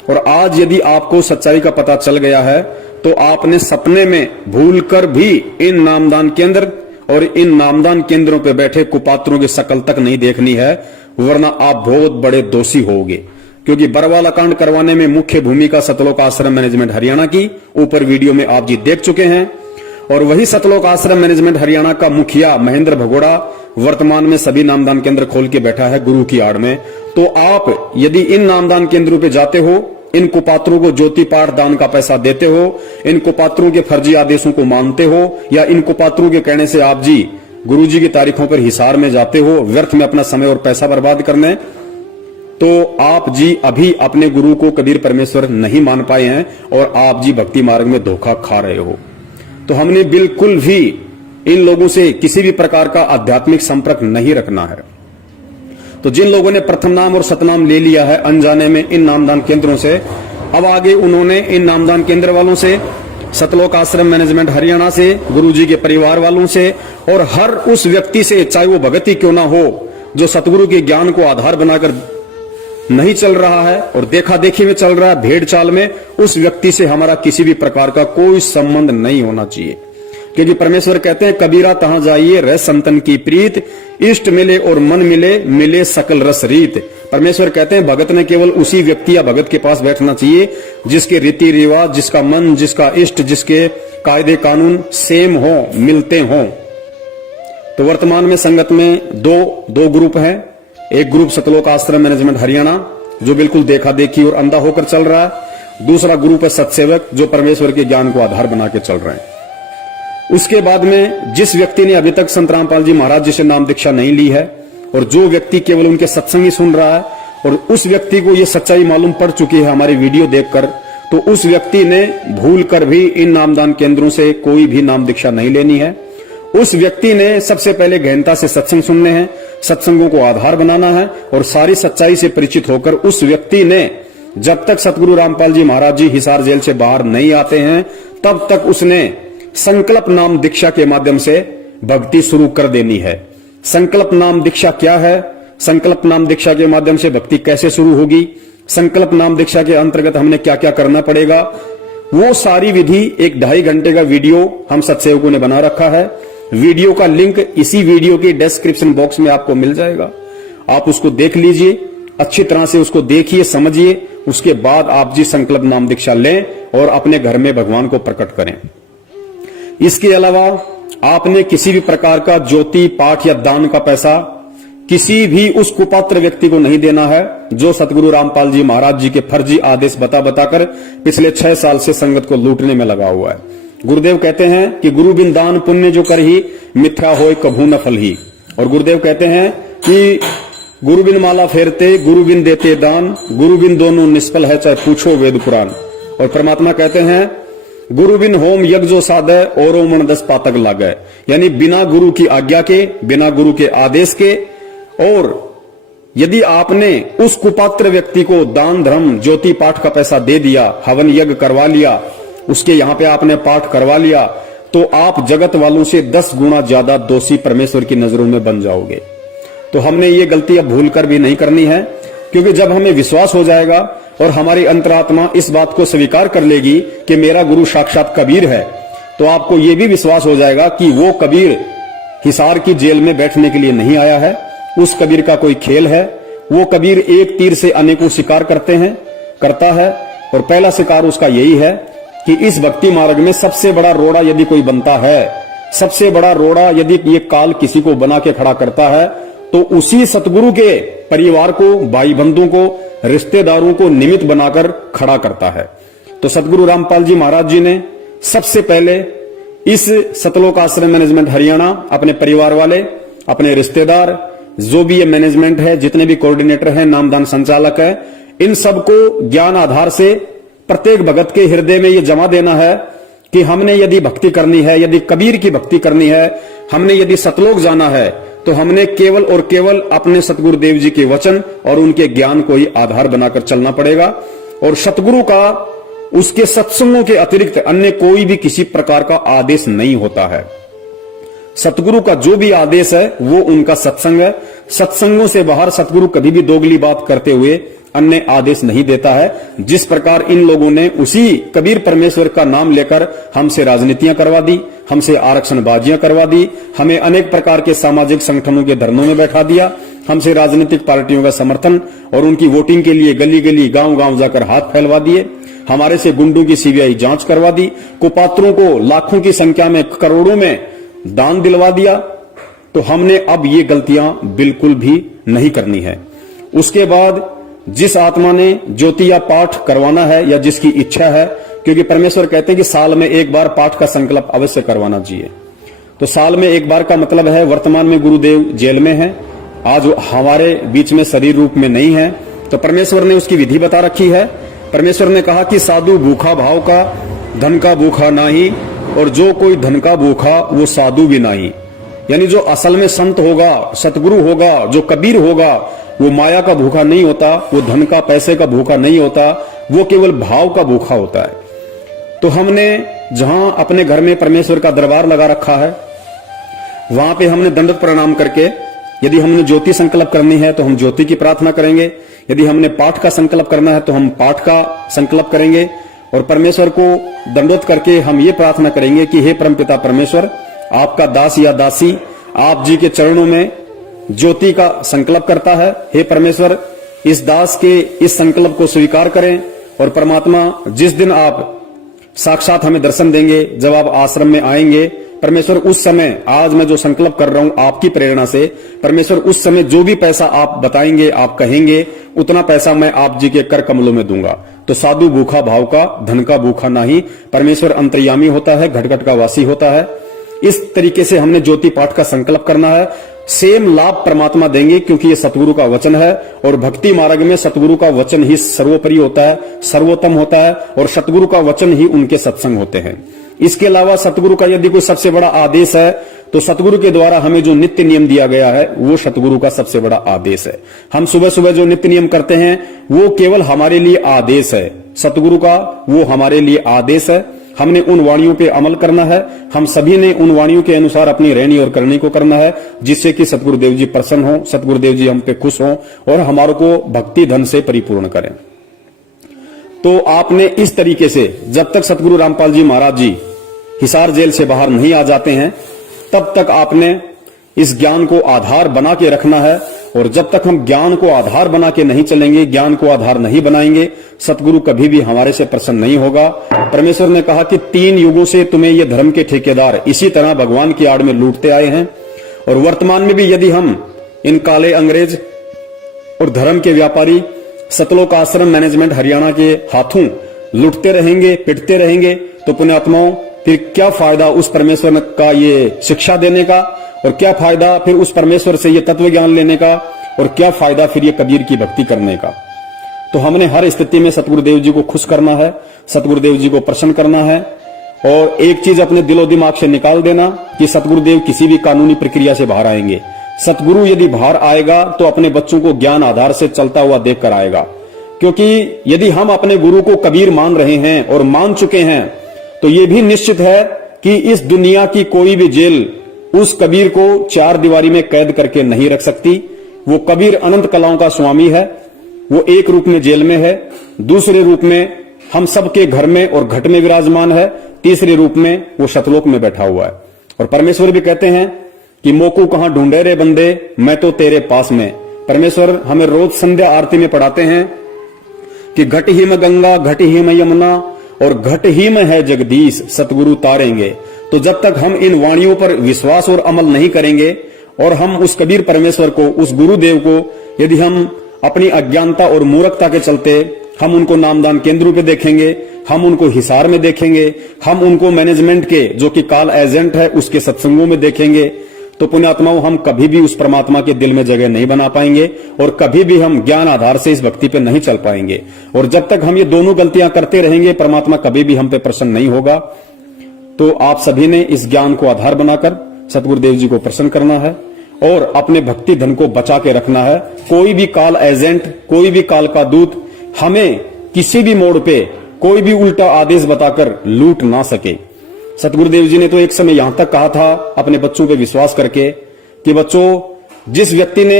और आज यदि आपको सच्चाई का पता चल गया है तो आपने सपने में भूलकर भी इन नामदान केंद्र और इन नामदान केंद्रों पर बैठे कुपात्रों की शक्ल तक नहीं देखनी है, वरना आप बहुत बड़े दोषी होगे। क्योंकि बरवाला कांड करवाने में मुख्य भूमिका सतलोक आश्रम मैनेजमेंट हरियाणा की ऊपर वीडियो में आप जी देख चुके हैं। और वही सतलोक आश्रम मैनेजमेंट हरियाणा का मुखिया महेंद्र भगोड़ा वर्तमान में सभी नामदान केंद्र खोल के बैठा है गुरु की आड़ में। तो आप यदि इन नामदान केंद्रों पे जाते हो, इन कुपात्रों को ज्योति पाठ दान का पैसा देते हो, इन कुपात्रों के फर्जी आदेशों को मानते हो, या इन कुपात्रों के कहने से आप जी गुरुजी की तारीखों पर हिसार में जाते हो व्यर्थ में अपना समय और पैसा बर्बाद करने, तो आप जी अभी अपने गुरु को कबीर परमेश्वर नहीं मान पाए हैं और आप जी भक्ति मार्ग में धोखा खा रहे हो। तो हमने बिल्कुल भी इन लोगों से किसी भी प्रकार का आध्यात्मिक संपर्क नहीं रखना है। तो जिन लोगों ने प्रथम नाम और सतनाम ले लिया है अनजाने में इन नामदान केंद्रों से, अब आगे उन्होंने इन नामदान केंद्र वालों से, सतलोक आश्रम मैनेजमेंट हरियाणा से, गुरुजी के परिवार वालों से और हर उस व्यक्ति से, चाहे वो भगत ही क्यों ना हो, जो सतगुरु के ज्ञान को आधार बनाकर नहीं चल रहा है और देखा देखी में चल रहा है, भेड़ चाल में, उस व्यक्ति से हमारा किसी भी प्रकार का कोई संबंध नहीं होना चाहिए। क्योंकि परमेश्वर कहते हैं कबीरा तहां जाइए रह संतन की प्रीत, इष्ट मिले और मन मिले, मिले सकल रस रीत। परमेश्वर कहते हैं भगत ने केवल उसी व्यक्ति या भगत के पास बैठना चाहिए जिसके रीति रिवाज, जिसका मन, जिसका इष्ट, जिसके कायदे कानून सेम हो, मिलते हो। तो वर्तमान में संगत में दो ग्रुप हैं। एक ग्रुप सतलोक आश्रम मैनेजमेंट हरियाणा जो बिल्कुल देखा देखी और अंधा होकर चल रहा है, दूसरा ग्रुप है सत्सेवक जो परमेश्वर के ज्ञान को आधार बना के चल रहे हैं। उसके बाद में जिस व्यक्ति ने अभी तक संत रामपाल जी महाराज जी से नाम दीक्षा नहीं ली है और जो व्यक्ति केवल उनके सत्संग ही सुन रहा है और उस व्यक्ति को ये सच्चाई मालूम पड़ चुकी है हमारी वीडियो देखकर, तो उस व्यक्ति ने भूल कर भी इन नामदान केंद्रों से कोई भी नाम दीक्षा नहीं लेनी है। उस व्यक्ति ने सबसे पहले गहनता से सत्संग सुनने हैं, सत्संगों को आधार बनाना है और सारी सच्चाई से परिचित होकर उस व्यक्ति ने जब तक सतगुरु रामपाल जी महाराज जी हिसार जेल से बाहर नहीं आते हैं तब तक उसने संकल्प नाम दीक्षा के माध्यम से भक्ति शुरू कर देनी है। संकल्प नाम दीक्षा क्या है, संकल्प नाम दीक्षा के माध्यम से भक्ति कैसे शुरू होगी, संकल्प नाम दीक्षा के अंतर्गत हमने क्या क्या करना पड़ेगा, वो सारी विधि एक 2.5 घंटे का वीडियो हम सत्सेवकों ने बना रखा है। वीडियो का लिंक इसी वीडियो के डिस्क्रिप्शन बॉक्स में आपको मिल जाएगा, आप उसको देख लीजिए, अच्छी तरह से उसको देखिए, समझिए, उसके बाद आप जी संकल्प नाम दीक्षा लें और अपने घर में भगवान को प्रकट करें। इसके अलावा आपने किसी भी प्रकार का ज्योति पाठ या दान का पैसा किसी भी उस कुपात्र व्यक्ति को नहीं देना है जो सतगुरु रामपाल जी महाराज जी के फर्जी आदेश बताकर पिछले 6 साल से संगत को लूटने में लगा हुआ है। गुरुदेव कहते हैं कि गुरु बिन दान पुण्य जो कर ही मिथ्या होय कभू न फल ही। और गुरुदेव कहते हैं कि गुरु बिन माला फेरते गुरु बिन देते दान, गुरु बिन दोनों निष्फल है चाहे पूछो वेद पुराण। और परमात्मा कहते हैं गुरु बिन होम यज्ञ जो साधे औरो मन 10 पातक लागे, यानी बिना गुरु की आज्ञा के, बिना गुरु के आदेश के। और यदि आपने उस कुपात्र व्यक्ति को दान धर्म ज्योति पाठ का पैसा दे दिया, हवन यज्ञ करवा लिया, उसके यहां पे आपने पाठ करवा लिया, तो आप जगत वालों से 10 गुना ज्यादा दोषी परमेश्वर की नजरों में बन जाओगे। तो हमने ये गलती अब भूल कर भी नहीं करनी है, क्योंकि जब हमें विश्वास हो जाएगा और हमारी अंतरात्मा इस बात को स्वीकार कर लेगी कि मेरा गुरु साक्षात कबीर है, तो आपको यह भी विश्वास हो जाएगा कि वो कबीर हिसार की जेल में बैठने के लिए नहीं आया है, उस कबीर का कोई खेल है। वो कबीर एक तीर से अनेकों शिकार करता है और पहला शिकार उसका यही है कि इस भक्ति मार्ग में सबसे बड़ा रोड़ा यदि कोई बनता है, सबसे बड़ा रोड़ा यदि ये काल किसी को बना के खड़ा करता है, तो उसी सतगुरु के परिवार को, भाई बंधुओं को, रिश्तेदारों को निमित्त बनाकर खड़ा करता है। तो सतगुरु रामपाल जी महाराज जी ने सबसे पहले इस सतलोक आश्रम मैनेजमेंट हरियाणा अपने परिवार वाले, अपने रिश्तेदार, जो भी ये मैनेजमेंट है, जितने भी कोऑर्डिनेटर हैं, नामदान संचालक है, इन सबको ज्ञान आधार से प्रत्येक भगत के हृदय में ये जमा देना है कि हमने यदि भक्ति करनी है, यदि कबीर की भक्ति करनी है, हमने यदि सतलोक जाना है, तो हमने केवल और केवल अपने सतगुरुदेव जी के वचन और उनके ज्ञान को ही आधार बनाकर चलना पड़ेगा। और सतगुरु का उसके सत्संगों के अतिरिक्त अन्य कोई भी किसी प्रकार का आदेश नहीं होता है। सतगुरु का जो भी आदेश है वो उनका सत्संग है। सत्संगों से बाहर सतगुरु कभी भी दोगली बात करते हुए अन्य आदेश नहीं देता है। जिस प्रकार इन लोगों ने उसी कबीर परमेश्वर का नाम लेकर हमसे राजनीतियां करवा दी, हमसे आरक्षणबाजियां करवा दी, हमें अनेक प्रकार के सामाजिक संगठनों के धरनों में बैठा दिया, हमसे राजनीतिक पार्टियों का समर्थन और उनकी वोटिंग के लिए गली गली गांव गांव जाकर हाथ फैलवा दिए, हमारे से गुंडों की सीबीआई जांच करवा दी, कुपात्रों को लाखों की संख्या में, करोड़ों में दान दिलवा दिया। तो हमने अब ये गलतियां बिल्कुल भी नहीं करनी है। उसके बाद जिस आत्मा ने ज्योति या पाठ करवाना है या जिसकी इच्छा है, क्योंकि परमेश्वर कहते हैं कि साल में एक बार पाठ का संकल्प अवश्य करवाना चाहिए। तो साल में एक बार का मतलब है, वर्तमान में गुरुदेव जेल में है, आज हमारे बीच में शरीर रूप में नहीं है, तो परमेश्वर ने उसकी विधि बता रखी है। परमेश्वर ने कहा कि साधु भूखा भाव का, धन का भूखा नाही, और जो कोई धन का भूखा वो साधु भी नहीं। यानी जो असल में संत होगा, सतगुरु होगा, जो कबीर होगा, वो माया का भूखा नहीं होता, वो धन का पैसे का भूखा नहीं होता, वो केवल भाव का भूखा होता है। तो हमने जहां अपने घर में परमेश्वर का दरबार लगा रखा है, वहां पे हमने दंडवत प्रणाम करके, यदि हमने ज्योति संकल्प करनी है तो हम ज्योति की प्रार्थना करेंगे, यदि हमने पाठ का संकल्प करना है तो हम पाठ का संकल्प करेंगे, और परमेश्वर को दंडवत करके हम ये प्रार्थना करेंगे कि हे परमपिता परमेश्वर, आपका दास या दासी आप जी के चरणों में ज्योति का संकल्प करता है। हे परमेश्वर, इस दास के इस संकल्प को स्वीकार करें, और परमात्मा जिस दिन आप साक्षात हमें दर्शन देंगे, जब आप आश्रम में आएंगे, परमेश्वर उस समय, आज मैं जो संकल्प कर रहा हूं आपकी प्रेरणा से, परमेश्वर उस समय जो भी पैसा आप बताएंगे, आप कहेंगे, उतना पैसा मैं आप जी के कर कमलों में दूंगा। तो साधु भूखा भाव का, धन का भूखा नहीं। परमेश्वर अंतर्यामी होता है, घट घट का वासी होता है। इस तरीके से हमने ज्योति पाठ का संकल्प करना है। सेम लाभ परमात्मा देंगे, क्योंकि ये सतगुरु का वचन है और भक्ति मार्ग में सतगुरु का वचन ही सर्वोपरि होता है, सर्वोत्तम होता है और सतगुरु का वचन ही उनके सत्संग होते हैं। इसके अलावा सतगुरु का यदि कोई सबसे बड़ा आदेश है तो सतगुरु के द्वारा हमें जो नित्य नियम दिया गया है वो सतगुरु का सबसे बड़ा आदेश है। हम सुबह सुबह जो नित्य नियम करते हैं वो केवल हमारे लिए आदेश है, सतगुरु का वो हमारे लिए आदेश है। हमने उन वाणियों पे अमल करना है, हम सभी ने उन वाणियों के अनुसार अपनी रहनी और करनी को करना है, जिससे कि सतगुरुदेव जी प्रसन्न हो, सतगुरुदेव जी हम पे खुश हो और हमारे को भक्ति धन से परिपूर्ण करें। तो आपने इस तरीके से जब तक सतगुरु रामपाल जी महाराज जी हिसार जेल से बाहर नहीं आ जाते हैं तब तक आपने इस ज्ञान को आधार बना के रखना है। और जब तक हम ज्ञान को आधार बना के नहीं चलेंगे, ज्ञान को आधार नहीं बनाएंगे, सतगुरु कभी भी हमारे से प्रसन्न नहीं होगा। परमेश्वर ने कहा कि 3 युगों से तुम्हें ये धर्म के ठेकेदार इसी तरह भगवान की आड़ में लूटते आए हैं और वर्तमान में भी यदि हम इन काले अंग्रेज और धर्म के व्यापारी सतलोक आश्रम मैनेजमेंट हरियाणा के हाथों लूटते रहेंगे, पिटते रहेंगे, तो पुण्यात्माओं फिर क्या फायदा उस परमेश्वर का ये शिक्षा देने का, और क्या फायदा फिर उस परमेश्वर से ये तत्व ज्ञान लेने का, और क्या फायदा फिर ये कबीर की भक्ति करने का। तो हमने हर स्थिति में सतगुरुदेव जी को खुश करना है, सतगुरुदेव जी को प्रसन्न करना है। और एक चीज अपने दिलो दिमाग से निकाल देना कि सतगुरुदेव किसी भी कानूनी प्रक्रिया से बाहर आएंगे। सतगुरु यदि बाहर आएगा तो अपने बच्चों को ज्ञान आधार से चलता हुआ देखकर आएगा, क्योंकि यदि हम अपने गुरु को कबीर मान रहे हैं और मान चुके हैं तो ये भी निश्चित है कि इस दुनिया की कोई भी जेल उस कबीर को 4 दीवारी में कैद करके नहीं रख सकती। वो कबीर अनंत कलाओं का स्वामी है, वो एक रूप में जेल में है, दूसरे रूप में हम सबके घर में और घट में विराजमान है, तीसरे रूप में वो सतलोक में बैठा हुआ है। और परमेश्वर भी कहते हैं कि मोकू कहां ढूंढे रे बंदे, मैं तो तेरे पास में। परमेश्वर हमें रोज संध्या आरती में पढ़ाते हैं कि घट ही में गंगा, घट ही में यमुना और घट ही में है जगदीश, सतगुरु तारेंगे। तो जब तक हम इन वाणियों पर विश्वास और अमल नहीं करेंगे और हम उस कबीर परमेश्वर को, उस गुरुदेव को यदि हम अपनी अज्ञानता और मूर्खता के चलते हम उनको नामदान केंद्रों पे देखेंगे, हम उनको हिसार में देखेंगे, हम उनको मैनेजमेंट के जो कि काल एजेंट है उसके सत्संगों में देखेंगे, तो पुण्यात्माओं हम कभी भी उस परमात्मा के दिल में जगह नहीं बना पाएंगे और कभी भी हम ज्ञान आधार से इस भक्ति पे नहीं चल पाएंगे। और जब तक हम ये दोनों गलतियां करते रहेंगे परमात्मा कभी भी हम पे प्रसन्न नहीं होगा। तो आप सभी ने इस ज्ञान को आधार बनाकर सतगुरुदेव जी को प्रसन्न करना है और अपने भक्ति धन को बचा के रखना है। कोई भी काल एजेंट, कोई भी काल का दूत हमें किसी भी मोड़ पे कोई भी उल्टा आदेश बताकर लूट ना सके। सतगुरुदेव जी ने तो एक समय यहां तक कहा था अपने बच्चों पे विश्वास करके कि बच्चों, जिस व्यक्ति ने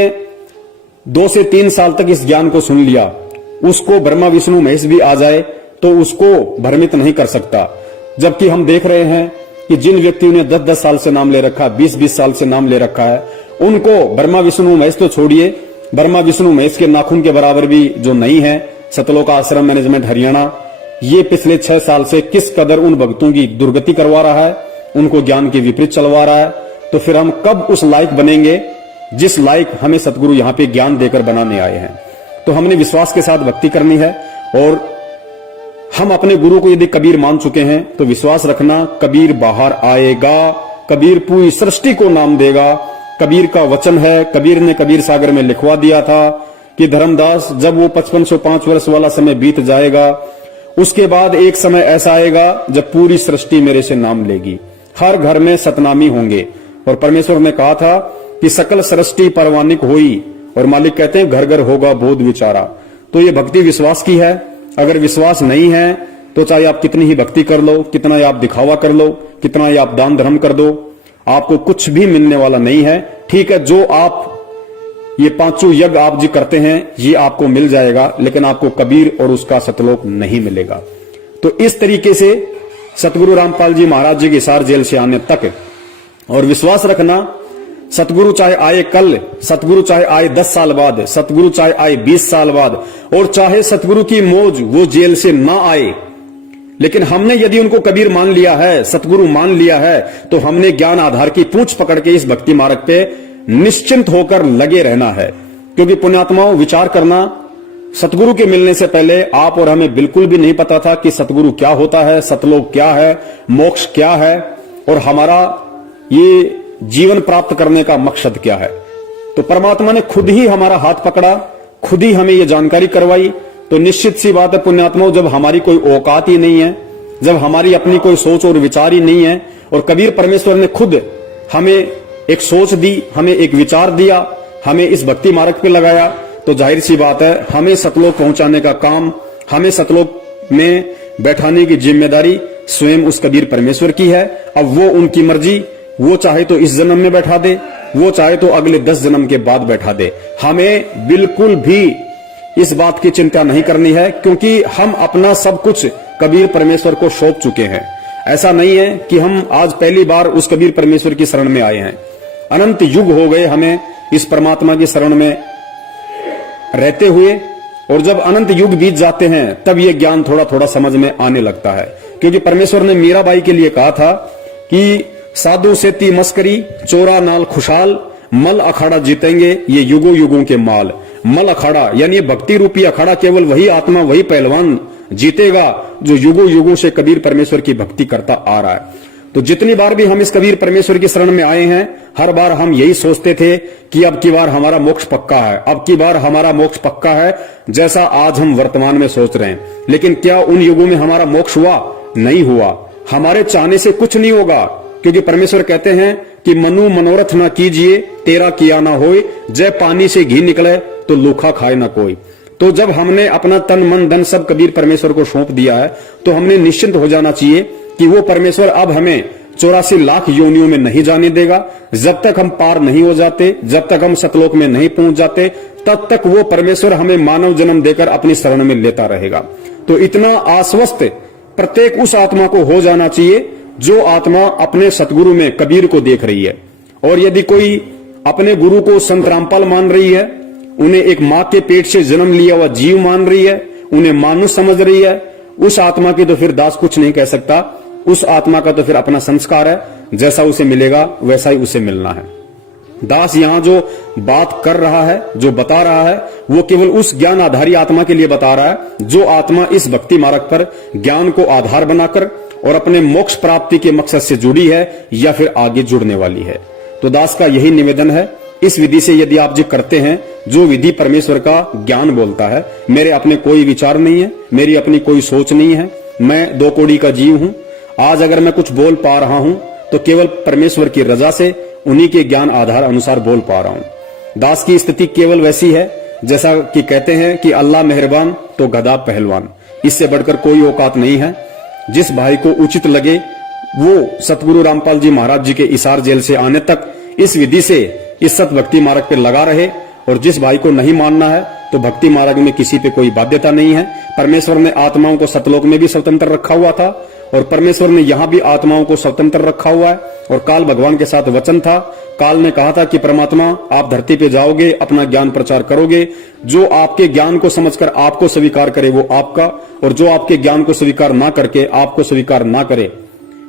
2 से 3 साल तक इस ज्ञान को सुन लिया उसको ब्रह्मा विष्णु महेश भी आ जाए तो उसको भ्रमित नहीं कर सकता। जबकि हम देख रहे हैं कि जिन व्यक्तियों ने 10-10 साल से नाम ले रखा, 20-20 साल से नाम ले रखा है, उनको ब्रह्मा विष्णु महेश तो छोड़िए, ब्रह्मा विष्णु महेश के नाखून के बराबर भी जो नहीं है, सतलोक आश्रम मैनेजमेंट हरियाणा ये पिछले 6 साल से किस कदर उन भक्तों की दुर्गति करवा रहा है, उनको ज्ञान के विपरीत चलवा रहा है। तो फिर हम कब उस लायक बनेंगे जिस लायक हमें सतगुरु यहां पे ज्ञान देकर बनाने आए हैं। तो हमने विश्वास के साथ भक्ति करनी है और हम अपने गुरु को यदि कबीर मान चुके हैं तो विश्वास रखना कबीर बाहर आएगा, कबीर पूरी सृष्टि को नाम देगा। कबीर का वचन है, कबीर ने कबीर सागर में लिखवा दिया था कि धर्मदास जब वो 5505 वर्ष वाला समय बीत जाएगा उसके बाद एक समय ऐसा आएगा जब पूरी सृष्टि मेरे से नाम लेगी, हर घर में सतनामी होंगे। और परमेश्वर ने कहा था कि सकल सृष्टि परवानिक होई, और मालिक कहते हैं घर घर होगा बोध विचारा। तो ये भक्ति विश्वास की है। अगर विश्वास नहीं है तो चाहे आप कितनी ही भक्ति कर लो, कितना ही आप दिखावा कर लो, कितना ही आप दान धर्म कर दो, आपको कुछ भी मिलने वाला नहीं है। ठीक है, जो आप ये 5 यज्ञ आप जी करते हैं ये आपको मिल जाएगा, लेकिन आपको कबीर और उसका सतलोक नहीं मिलेगा। तो इस तरीके से सतगुरु रामपाल जी महाराज जी के हिसार जेल से आने तक, और विश्वास रखना सतगुरु चाहे आए कल, सतगुरु चाहे आए 10 साल बाद, सतगुरु चाहे आए 20 साल बाद, और चाहे सतगुरु की मौज वो जेल से ना आए, लेकिन हमने यदि उनको कबीर मान लिया है, सतगुरु मान लिया है, तो हमने ज्ञान आधार की पूंछ पकड़ के इस भक्ति मार्ग पे निश्चिंत होकर लगे रहना है। क्योंकि पुण्यात्माओं, विचार करना, सतगुरु के मिलने से पहले आप और हमें बिल्कुल भी नहीं पता था कि सतगुरु क्या होता है, सतलोक क्या है, मोक्ष क्या है, और हमारा ये जीवन प्राप्त करने का मकसद क्या है। तो परमात्मा ने खुद ही हमारा हाथ पकड़ा, खुद ही हमें ये जानकारी करवाई। तो निश्चित सी बात है पुण्यात्माओं, जब हमारी कोई औकात ही नहीं है, जब हमारी अपनी कोई सोच और विचार ही नहीं है, और कबीर परमेश्वर ने खुद हमें एक सोच दी, हमें एक विचार दिया, हमें इस भक्ति मार्ग पे लगाया, तो जाहिर सी बात है हमें सतलोक पहुंचाने का काम, हमें सतलोक में बैठाने की जिम्मेदारी स्वयं उस कबीर परमेश्वर की है। अब वो उनकी मर्जी, वो चाहे तो इस जन्म में बैठा दे, वो चाहे तो अगले 10 जन्म के बाद बैठा दे। हमें बिल्कुल भी इस बात की चिंता नहीं करनी है, क्योंकि हम अपना सब कुछ कबीर परमेश्वर को सौंप चुके हैं। ऐसा नहीं है कि हम आज पहली बार उस कबीर परमेश्वर की शरण में आए हैं। अनंत युग हो गए हमें इस परमात्मा की शरण में रहते हुए, और जब अनंत युग बीत जाते हैं तब ये ज्ञान थोड़ा थोड़ा समझ में आने लगता है। क्योंकि परमेश्वर ने मीराबाई के लिए कहा था कि साधु से ती मस्करी, चोरा नाल खुशहाल, मल अखाड़ा जीतेंगे ये युगों युगों के माल। मल अखाड़ा यानी भक्ति रूपी अखाड़ा केवल वही आत्मा, वही पहलवान जीतेगा जो युगों युगों से कबीर परमेश्वर की भक्ति करता आ रहा है। तो जितनी बार भी हम इस कबीर परमेश्वर की शरण में आए हैं, हर बार हम यही सोचते थे कि अब की बार हमारा मोक्ष पक्का है, अब की बार हमारा मोक्ष पक्का है, जैसा आज हम वर्तमान में सोच रहे हैं। लेकिन क्या उन युगों में हमारा मोक्ष हुआ? नहीं हुआ। हमारे चाहने से कुछ नहीं होगा, क्योंकि परमेश्वर कहते हैं कि मनु मनोरथ ना कीजिए, तेरा किया ना होए, जय पानी से घी निकले तो लूखा खाए ना कोई। तो जब हमने अपना तन मन धन सब कबीर परमेश्वर को सौंप दिया है, तो हमने निश्चिंत हो जाना चाहिए कि वो परमेश्वर अब हमें 84 लाख योनियों में नहीं जाने देगा। जब तक हम पार नहीं हो जाते, जब तक हम सतलोक में नहीं पहुंच जाते, तब तक वो परमेश्वर हमें मानव जन्म देकर अपनी शरण में लेता रहेगा। तो इतना आश्वस्त प्रत्येक उस आत्मा को हो जाना चाहिए जो आत्मा अपने सतगुरु में कबीर को देख रही है। और यदि कोई अपने गुरु को संत रामपाल मान रही है, उन्हें एक मां के पेट से जन्म लिया हुआ जीव मान रही है, उन्हें मानुष समझ रही है, उस आत्मा की तो फिर दास कुछ नहीं कह सकता। उस आत्मा का तो फिर अपना संस्कार है, जैसा उसे मिलेगा वैसा ही उसे मिलना है। दास यहां जो बात कर रहा है, जो बता रहा है, वो केवल उस ज्ञान आधारी आत्मा के लिए बता रहा है जो आत्मा इस भक्ति मार्ग पर ज्ञान को आधार बनाकर और अपने मोक्ष प्राप्ति के मकसद से जुड़ी है या फिर आगे जुड़ने वाली है। तो दास का यही निवेदन है, इस विधि से यदि आप जो करते हैं, जो विधि परमेश्वर का ज्ञान बोलता है, मेरे अपने कोई विचार नहीं है, मेरी अपनी कोई सोच नहीं है, मैं 2 कौड़ी का जीव हूं। आज अगर मैं कुछ बोल पा रहा हूं तो केवल परमेश्वर की रजा से, उन्हीं के ज्ञान आधार अनुसार बोल पा रहा हूं। दास की स्थिति केवल वैसी है जैसा कि कहते हैं कि अल्लाह मेहरबान तो गधा पहलवान, इससे बढ़कर कोई औकात नहीं है। जिस भाई को उचित लगे वो सतगुरु रामपाल जी महाराज जी के इसार जेल से आने तक इस विधि से इस सत भक्ति मार्ग पे लगा रहे, और जिस भाई को नहीं मानना है तो भक्ति मार्ग में किसी पे कोई बाध्यता नहीं है। परमेश्वर ने आत्माओं को सतलोक में भी स्वतंत्र रखा हुआ था, और परमेश्वर ने यहाँ भी आत्माओं को स्वतंत्र रखा हुआ है। और काल भगवान के साथ वचन था, काल ने कहा था कि परमात्मा आप धरती पे जाओगे, अपना ज्ञान प्रचार करोगे, जो आपके ज्ञान को समझकर आपको स्वीकार करे वो आपका, और जो आपके ज्ञान को स्वीकार ना करके आपको स्वीकार ना करे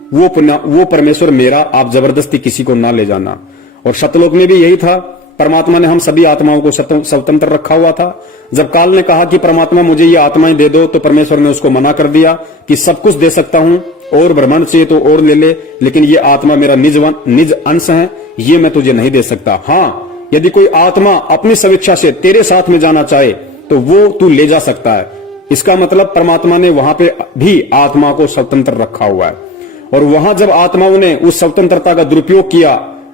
वो परमेश्वर मेरा, आप जबरदस्ती किसी को ना ले जाना। और सतलोक में भी यही था, परमात्मा ने हम सभी आत्माओं को स्वतंत्र रखा हुआ था। जब काल ने कहा कि परमात्मा मुझे ये आत्माएं दे दो, तो परमेश्वर ने उसको मना कर दिया कि सब कुछ दे सकता हूं, और ब्रह्मांड चाहिए तो और ले ले, लेकिन ये आत्मा मेरा निज अंश है, ये मैं तुझे नहीं दे सकता। हाँ, यदि कोई आत्मा अपनी स्वेच्छा से तेरे साथ में जाना चाहे तो वो तू ले जा सकता है। इसका मतलब परमात्मा ने वहां पे भी आत्मा को स्वतंत्र रखा हुआ है। और वहां जब आत्माओं ने उस स्वतंत्रता का दुरुपयोग किया,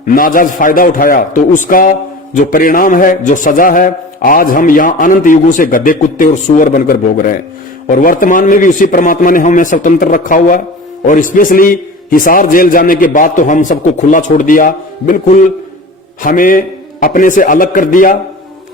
नाजायज फायदा उठाया, तो उसका जो परिणाम है, जो सजा है, आज हम यहाँ अनंत युगों से गधे, कुत्ते और सुअर बनकर भोग रहे हैं। और वर्तमान में भी उसी परमात्मा ने हमें स्वतंत्र रखा हुआ है। और स्पेशली हिसार जेल जाने के बाद तो हम सबको खुला छोड़ दिया, बिल्कुल हमें अपने से अलग कर दिया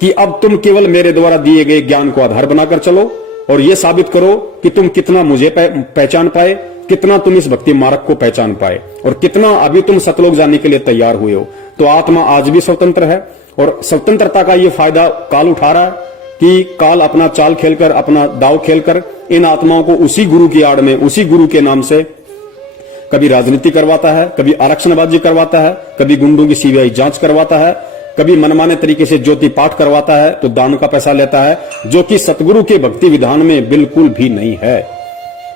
कि अब तुम केवल मेरे द्वारा दिए गए ज्ञान को आधार बनाकर चलो, और ये साबित करो कि तुम कितना मुझे पहचान पाए, कितना तुम इस भक्ति मार्ग को पहचान पाए, और कितना अभी तुम सतलोक जाने के लिए तैयार हुए हो। तो आत्मा आज भी स्वतंत्र है, और स्वतंत्रता का ये फायदा काल उठा रहा है कि काल अपना चाल खेलकर, अपना दाव खेलकर इन आत्माओं को उसी गुरु की आड़ में, उसी गुरु के नाम से कभी राजनीति करवाता है, कभी आरक्षणबाजी करवाता है, कभी गुंडों की सीबीआई जांच करवाता है, कभी मनमाने तरीके से ज्योति पाठ करवाता है, तो दान का पैसा लेता है, जो कि सतगुरु के भक्ति विधान में बिल्कुल भी नहीं है।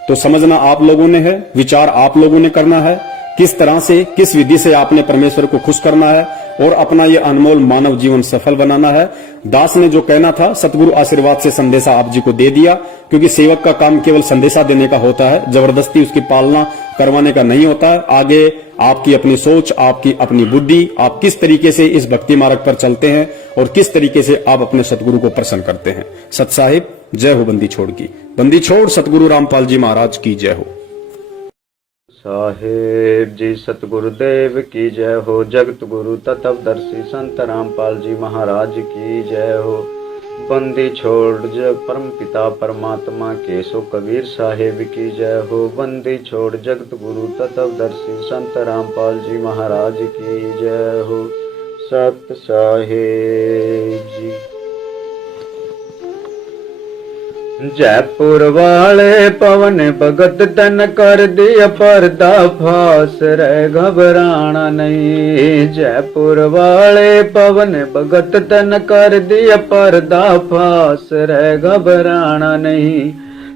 तो समझना आप लोगों ने है, विचार आप लोगों ने करना है किस तरह से, किस विधि से आपने परमेश्वर को खुश करना है और अपना ये अनमोल मानव जीवन सफल बनाना है। दास ने जो कहना था सतगुरु आशीर्वाद से संदेशा आप जी को दे दिया, क्योंकि सेवक का काम केवल संदेशा देने का होता है, जबरदस्ती उसकी पालना करवाने का नहीं होता है। आगे आपकी अपनी सोच, आपकी अपनी बुद्धि, आप किस तरीके से इस भक्ति मार्ग पर चलते हैं और किस तरीके से आप अपने सतगुरु को प्रसन्न करते हैं। सत साहिब, जय हो बंदी छोड़ की। बंदी छोड़ सतगुरु रामपाल जी महाराज की जय हो। साहेब जी सतगुरुदेव की जय हो। जगत गुरु तत्वदर्शी संत रामपाल जी महाराज की जय हो। बंदी छोड़ जग परम पिता परमात्मा केशव कबीर साहेब की जय हो। बंदी छोड़ जगत गुरु तत्वदर्शी संत रामपाल जी महाराज की जय हो। सत साहेब जी। जयपुर वाले पवन भगत तन कर दिया पर्दा फास, रे घबराना नहीं। जयपुर वाले पवन भगत तन कर दिया पर्दा फास, रे घबराना नहीं।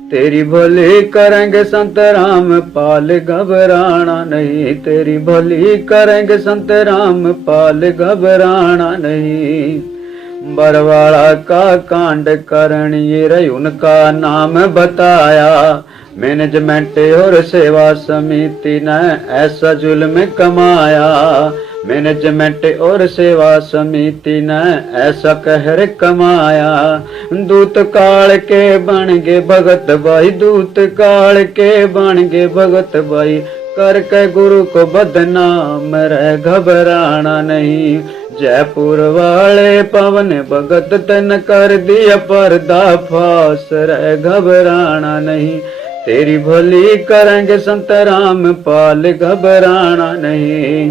तेरी भली करेंगे संत राम पाल, घबराना नहीं। तेरी भली करेंगे संत राम पाल, घबराना नहीं। बरवाड़ा का कांड करणी रही उनका नाम बताया। मैनेजमेंट और सेवा समिति ने ऐसा जुल्म कमाया। मैनेजमेंट और सेवा समिति ने ऐसा कहर कमाया। दूत काल के बन गए भगत भाई, दूत काल के बन गए भगत भाई। करके गुरु को बदनाम, रे घबराना नहीं। जयपुर वाले पवन भगत तन कर दिया पर्दा फास, रे घबराना नहीं। तेरी भली करेंगे संत राम पाल, घबराना नहीं।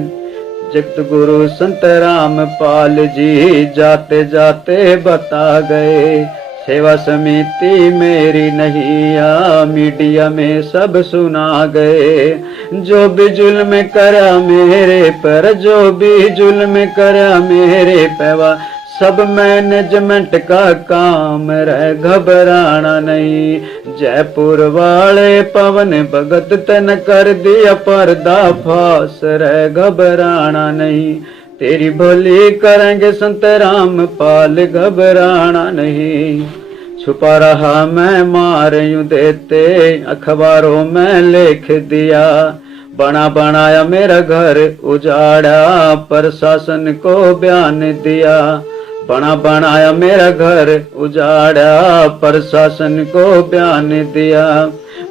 जगत गुरु संत राम पाल जी जाते जाते बता गए, सेवा समिति मेरी नहीं या मीडिया में सब सुना गए। जो भी जुल्म करा मेरे पर, जो भी जुल्म करा मेरे पैवा, सब मैनेजमेंट का काम, रे घबराना नहीं। जयपुर वाले पवन भगत तन कर दिया पर्दा फास, रे घबराना नहीं। तेरी भली करेंगे संत राम पाल, घबराना नहीं। छुपा रहा मैं मार यूं देते, अखबारों में लिख दिया। बना बनाया मेरा घर उजाड़ा, प्रशासन को बयान दिया। बना बनाया मेरा घर उजाड़ा, प्रशासन को बयान दिया।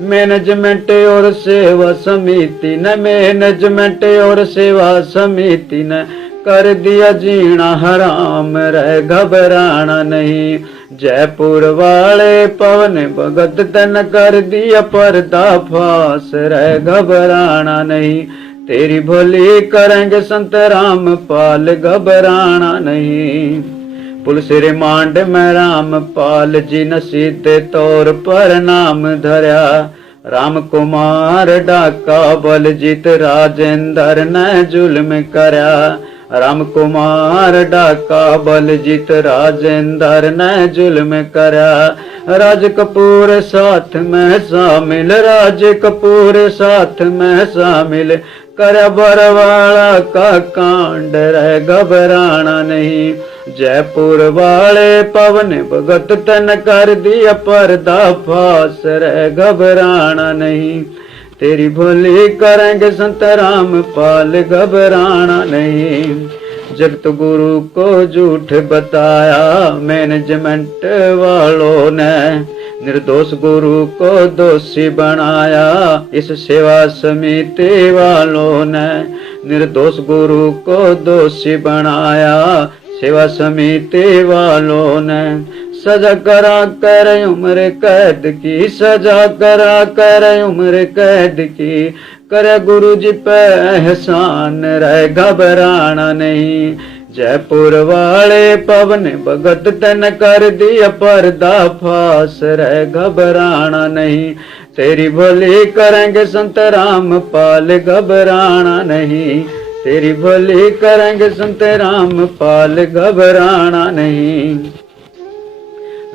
मैनेजमेंट और सेवा समिति ने, मैनेजमेंट और सेवा समिति ने कर दिया जीना हराम, रे घबराना नहीं। जयपुर वाले पवन भगत तन कर दिया पर्दा फास, रे घबराना नहीं। तेरी भली करेंगे संत राम पाल, घबराना नहीं। पुलिस रिमांड में रामपाल जी ने सीधे तौर पर नाम धरा। राम कुमार डाका बलजीत राजेंद्र ने जुल्म करा। राम कुमार डाका बलजीत राजेंद्र ने जुल्म करा। राज कपूर साथ में शामिल, राज कपूर साथ में शामिल। कर बरवाड़ा का कांड, रे घबराना नहीं। जयपुर वाले पवन भगत तन कर दिया पर्दा फास, रे घबराना नहीं। तेरी भली करेंगे संत राम पाल, घबराना नहीं। जगत गुरु को झूठ बताया मैनेजमेंट वालों ने, निर्दोष गुरु को दोषी बनाया इस सेवा समिति वालों ने। निर्दोष गुरु को दोषी बनाया सेवा समिति वालों ने। सजा करा कर उम्र कैद की, सजा करा कर उम्र कैद की। करे गुरु जी पे एहसान, रहे घबराना नहीं। जयपुर वाले पवन भगत तन कर दिया पर्दा फास, रहे घबराना नहीं। तेरी भली करेंगे संत राम पाल, घबराना नहीं। तेरी भली करेंगे संत राम पाल, घबराना नहीं।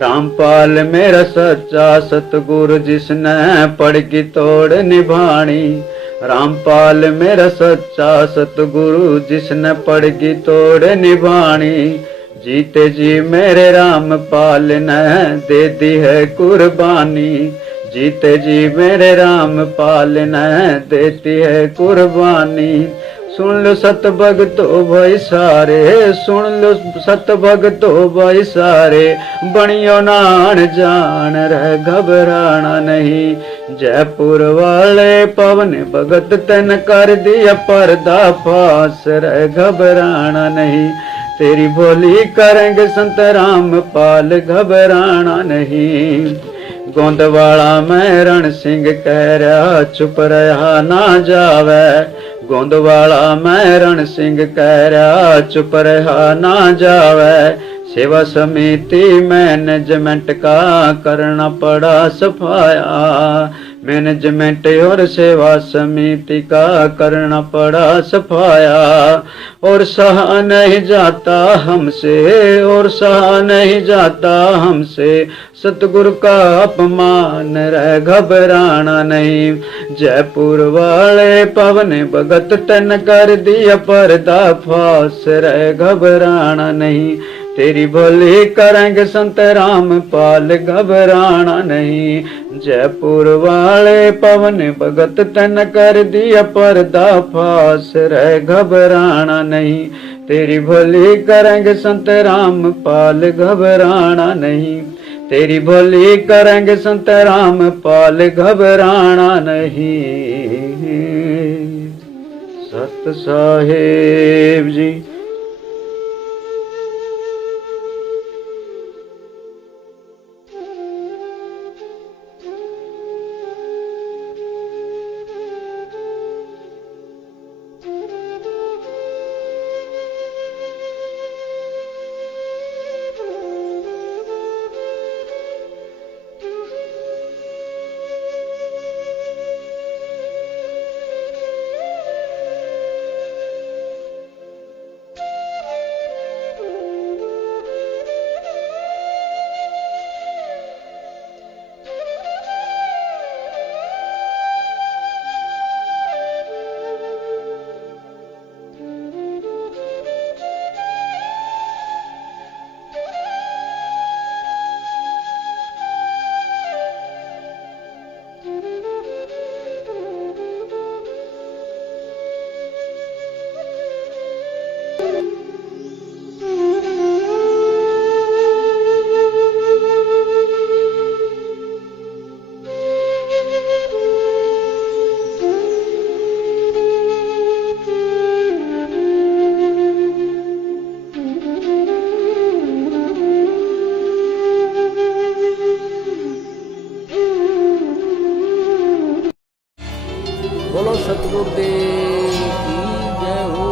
रामपाल मेरा सच्चा सतगुरु जिसने पड़ की तोड़ निभानी। रामपाल मेरा सच्चा सतगुरु, जिसने पड़गी तोड़ निभानी। जीते जी मेरे रामपाल ने दे दी है कुर्बानी। जीते जी मेरे रामपाल ने देती है कुर्बानी। सुन लो सत भगतो भाई सारे, सुन लो सत भगतो भाई सारे, बनियो नान जान रह घबराना नहीं। जयपुर वाले पवन भगत तन कर दिया पर्दा फास, रह घबराना नहीं। तेरी बोली करेंगे संत रामपाल, घबराना नहीं। गोंदवाला में रण सिंह कह रहा चुप रहा ना जावे। गोंदवाला में रण सिंह कह रहा चुप रहा ना जावे। सेवा समिति मैनेजमेंट का करना पड़ा सफाया। मैनेजमेंट और सेवा समिति का करना पड़ा सफाया। और सहा नहीं जाता हमसे, और सहा नहीं जाता हमसे, सतगुरु का अपमान रह घबराना नहीं। जयपुर वाले पवन भगत तन कर दिया पर्दा फास, रह घबराना नहीं। तेरी भली करेंगे संत रामपाल, घबराना नहीं। जयपुर वाले पवन भगत तन कर दिया पर्दा फास, रह घबराना नहीं। तेरी भली करेंगे संत रामपाल, घबराना नहीं। तेरी भली करेंगे संत रामपाल, घबराना नहीं। सत साहेब जी। बोलो सतगुरुदेव की जय हो।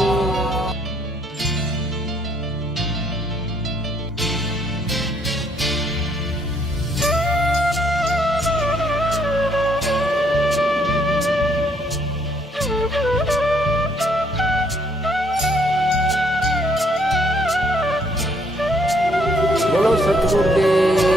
बोलो सतगुरुदेव